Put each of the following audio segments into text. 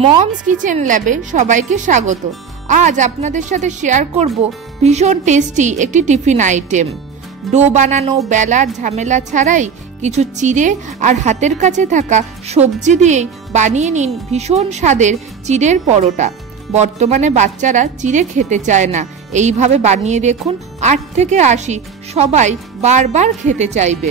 Moms kitchen ল্যাবে সবাইকে স্বাগত। আজ আপনাদের সাথে শেয়ার করব ভীষণ টেস্টি একটি টিফিন আইটেম। ডো বানানো বেলার ঝামেলা ছাড়াই কিছু চিড়ে আর হাতের কাছে থাকা সবজি দিয়েই বানিয়ে নিন ভীষণ স্বাদের চিড়ের পরোটা। বর্তমানে বাচ্চারা চিড়ে খেতে চায় না, এইভাবে বানিয়ে দেখুন, 8 থেকে 80 সবাই বারবার খেতে চাইবে।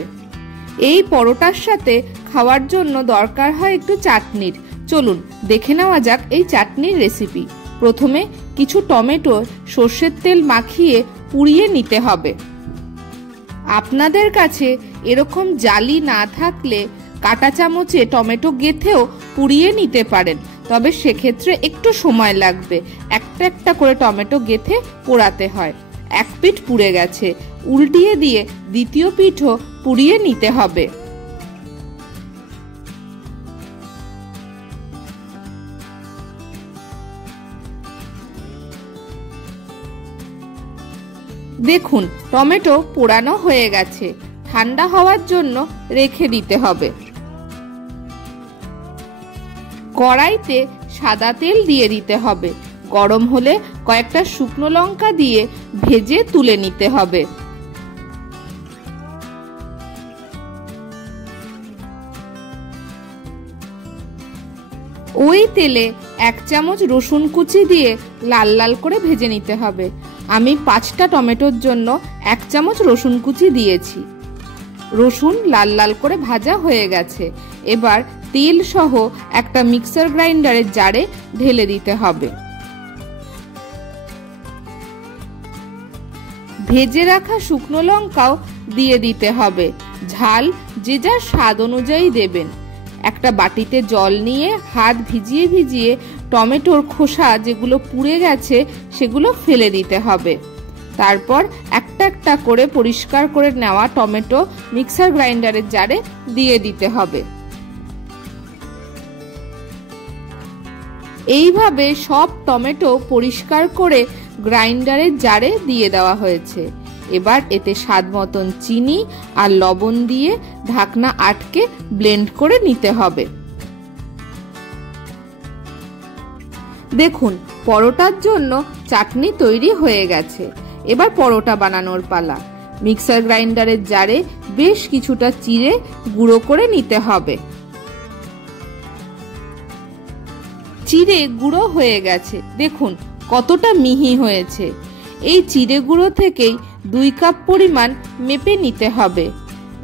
এই পরোটার সাথে খাওয়ার জন্য দরকার হয় একটু চাটনির। চলুন দেখে নেওয়া যাক এই চাটনির রেসিপি। প্রথমে কিছু টমেটো সর্ষের তেল মাখিয়ে পুড়িয়ে নিতে হবে। আপনাদের কাছে এরকম জালি না থাকলে কাঁটা চামচে টমেটো গেঁথেও পুড়িয়ে নিতে পারেন, তবে সেক্ষেত্রে একটু সময় লাগবে। একটা একটা করে টমেটো গেঁথে পোড়াতে হয়। এক পিঠ পুড়ে গেছে, উল্টিয়ে দিয়ে দ্বিতীয় পিঠও পুড়িয়ে নিতে হবে। দেখুন টমেটো পোড়ানো হয়ে গেছে, ঠান্ডা হওয়ার জন্য রেখে দিতে হবে। কড়াইতে সাদা তেল দিয়ে দিতে হবে। গরম হলে কয়েকটা শুকনো লঙ্কা দিয়ে ভেজে তুলে নিতে হবে। ওই তেলে 1 চামচ রসুন কুচি দিয়ে লাল লাল করে ভেজে নিতে হবে। আমি 5টা টমেটোর জন্য 1 চামচ রসুন কুচি দিয়েছি। রসুন লাল লাল করে ভাজা হয়ে গেছে। এবার তেল সহ একটা মিক্সার গ্রাইন্ডারের জারে ঢেলে দিতে হবে। ভেজে রাখা শুকনো লঙ্কাও দিয়ে দিতে হবে। ঝাল যে যার স্বাদ অনুযায়ী দেবেন। একটা বাটিতে জল নিয়ে হাত ভিজিয়ে ভিজিয়ে টমেটোর খোসা যেগুলো পুড়ে গেছে সেগুলো ফেলে দিতে হবে। তারপর একটা একটা করে পরিষ্কার করে নেওয়া টমেটো মিক্সার গ্রাইন্ডারের জারে দিয়ে দিতে হবে। এইভাবে সব টমেটো পরিষ্কার করে গ্রাইন্ডারের জারে দিয়ে দেওয়া হয়েছে। এবার এতে স্বাদ মতন চিনি আর লবণ দিয়ে ঢাকনা আটকে ব্লেন্ড করে নিতে হবে। দেখুন পরোটার জন্য চাটনি তৈরি হয়ে গেছে। এবার পরোটা বানানোর পালা। মিক্সার গ্রাইন্ডারের জারে বেশ কিছুটা চিড়ে গুঁড়ো করে নিতে হবে। চিড়ে গুঁড়ো হয়ে গেছে, দেখুন কতটা মিহি হয়েছে। এই চিড়ে গুঁড়ো থেকেই 2 কাপ পরিমাণ মেপে নিতে হবে।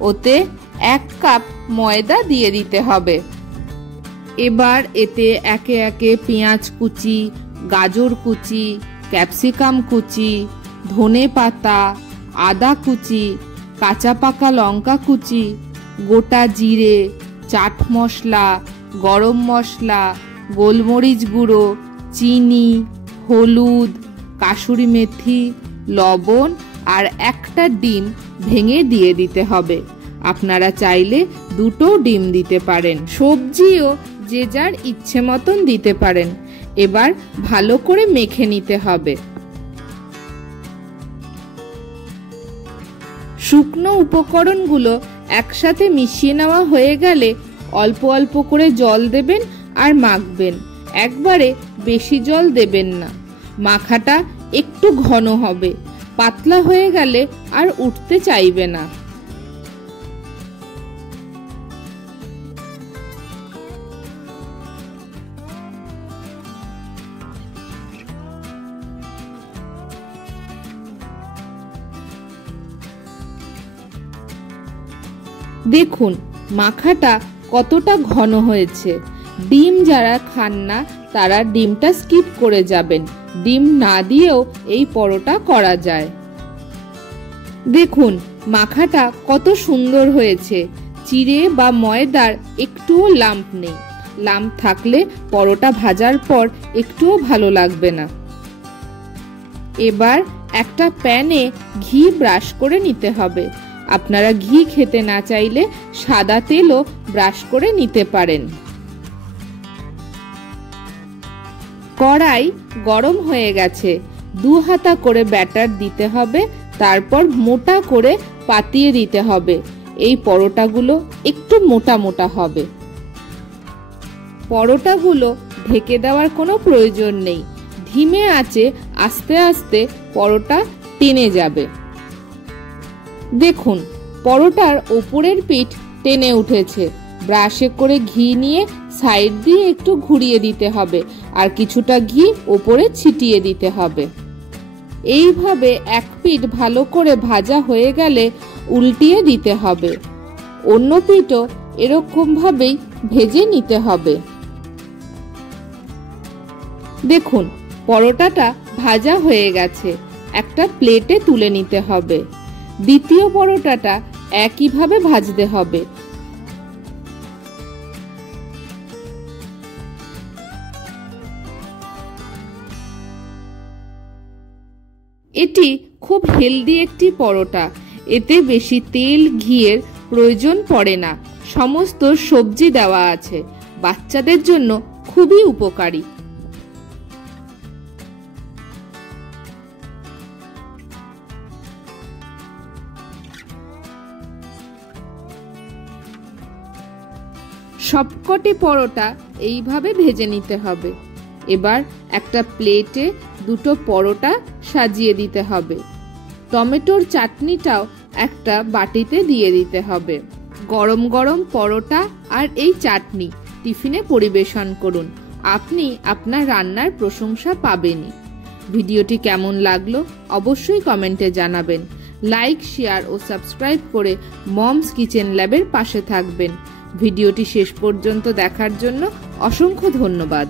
ওতে 1 কাপ ময়দা দিয়ে দিতে হবে। এবার এতে একে একে পেঁয়াজ কুচি, গাজর কুচি, ক্যাপসিকাম কুচি, ধনে পাতা, আদা কুচি, কাঁচা পাকা লঙ্কা কুচি, গোটা জিরে, চাট মশলা, গরম মশলা, গোলমরিচ গুঁড়ো, চিনি, হলুদ, কাসুরি মেথি, লবণ আর একটা ডিম ভেঙে দিয়ে দিতে হবে। আপনারা চাইলে 2টো ডিম দিতে পারেন। সবজিও যে যার ইচ্ছে মতন দিতে পারেন। এবার ভালো করে মেখে নিতে হবে। শুকনো উপকরণগুলো একসাথে মিশিয়ে নেওয়া হয়ে গেলে অল্প অল্প করে জল দেবেন আর মাখবেন। একবারে বেশি জল দেবেন না। মাখাটা একটু ঘন হবে, পাতলা হয়ে গেলে আর উঠতে চাইবে না। দেখুন মাখাটা কতটা ঘন হয়েছে। ডিম যারা খান না তারা ডিমটা স্কিপ করে যাবেন। ডিম না দিয়েও এই পরোটা করা যায়। দেখুন মাখাটা কত সুন্দর হয়েছে। চিড়ে বা ময়দার একটুও লাম্প নেই। লাম্প থাকলে পরোটা ভাজার পর একটুও ভালো লাগবে না। এবার একটা প্যানে ঘি ব্রাশ করে নিতে হবে। আপনারা ঘি খেতে না চাইলে সাদা তেলও ব্রাশ করে নিতে পারেন। কড়াই গরম হয়ে গেছে। 2 হাতা করে ব্যাটার দিতে হবে। তারপর মোটা করে পাতিয়ে দিতে হবে। এই পরোটাগুলো একটু মোটা মোটা হবে। পরোটাগুলো ঢেকে দেওয়ার কোনো প্রয়োজন নেই। ধিমে আঁচে আস্তে আস্তে পরোটা টেনে যাবে। দেখুন পরোটার ওপরের পিঠ টেনে উঠেছে। ব্রাশে করে ঘি নিয়ে সাইড দিয়ে একটু ঘুরিয়ে দিতে হবে আর কিছুটা ঘি ওপরে ছিটিয়ে দিতে হবে। এইভাবে এক পিঠ ভালো করে ভাজা হয়ে গেলে উল্টিয়ে দিতে হবে। অন্য পিঠও এরকম ভাবেই ভেজে নিতে হবে। দেখুন পরোটাটা ভাজা হয়ে গেছে, একটা প্লেটে তুলে নিতে হবে। দ্বিতীয় পরোটাটা একইভাবে ভাজতে হবে। এটি খুব হেলদি একটি পরোটা। এতে বেশি তেল ঘিয়ের প্রয়োজন পড়ে না। সমস্ত সবজি দেওয়া আছে। বাচ্চাদের জন্য খুবই উপকারী। সবকটি পরোটা এইভাবে ভেজে নিতে হবে। এবার একটা প্লেটে দুটো পরোটা সাজিয়ে দিতে হবে। টমেটোর চাটনিটাও একটা বাটিতে দিয়ে দিতে হবে। গরম গরম পরোটা আর এই চাটনি টিফিনে পরিবেশন করুন। আপনি আপনার রান্নার প্রশংসা পাবেনই। ভিডিওটি কেমন লাগলো অবশ্যই কমেন্টে জানাবেন। লাইক, শেয়ার ও সাবস্ক্রাইব করে মমস কিচেন ল্যাবের পাশে থাকবেন। ভিডিওটি শেষ পর্যন্ত দেখার জন্য অসংখ্য ধন্যবাদ।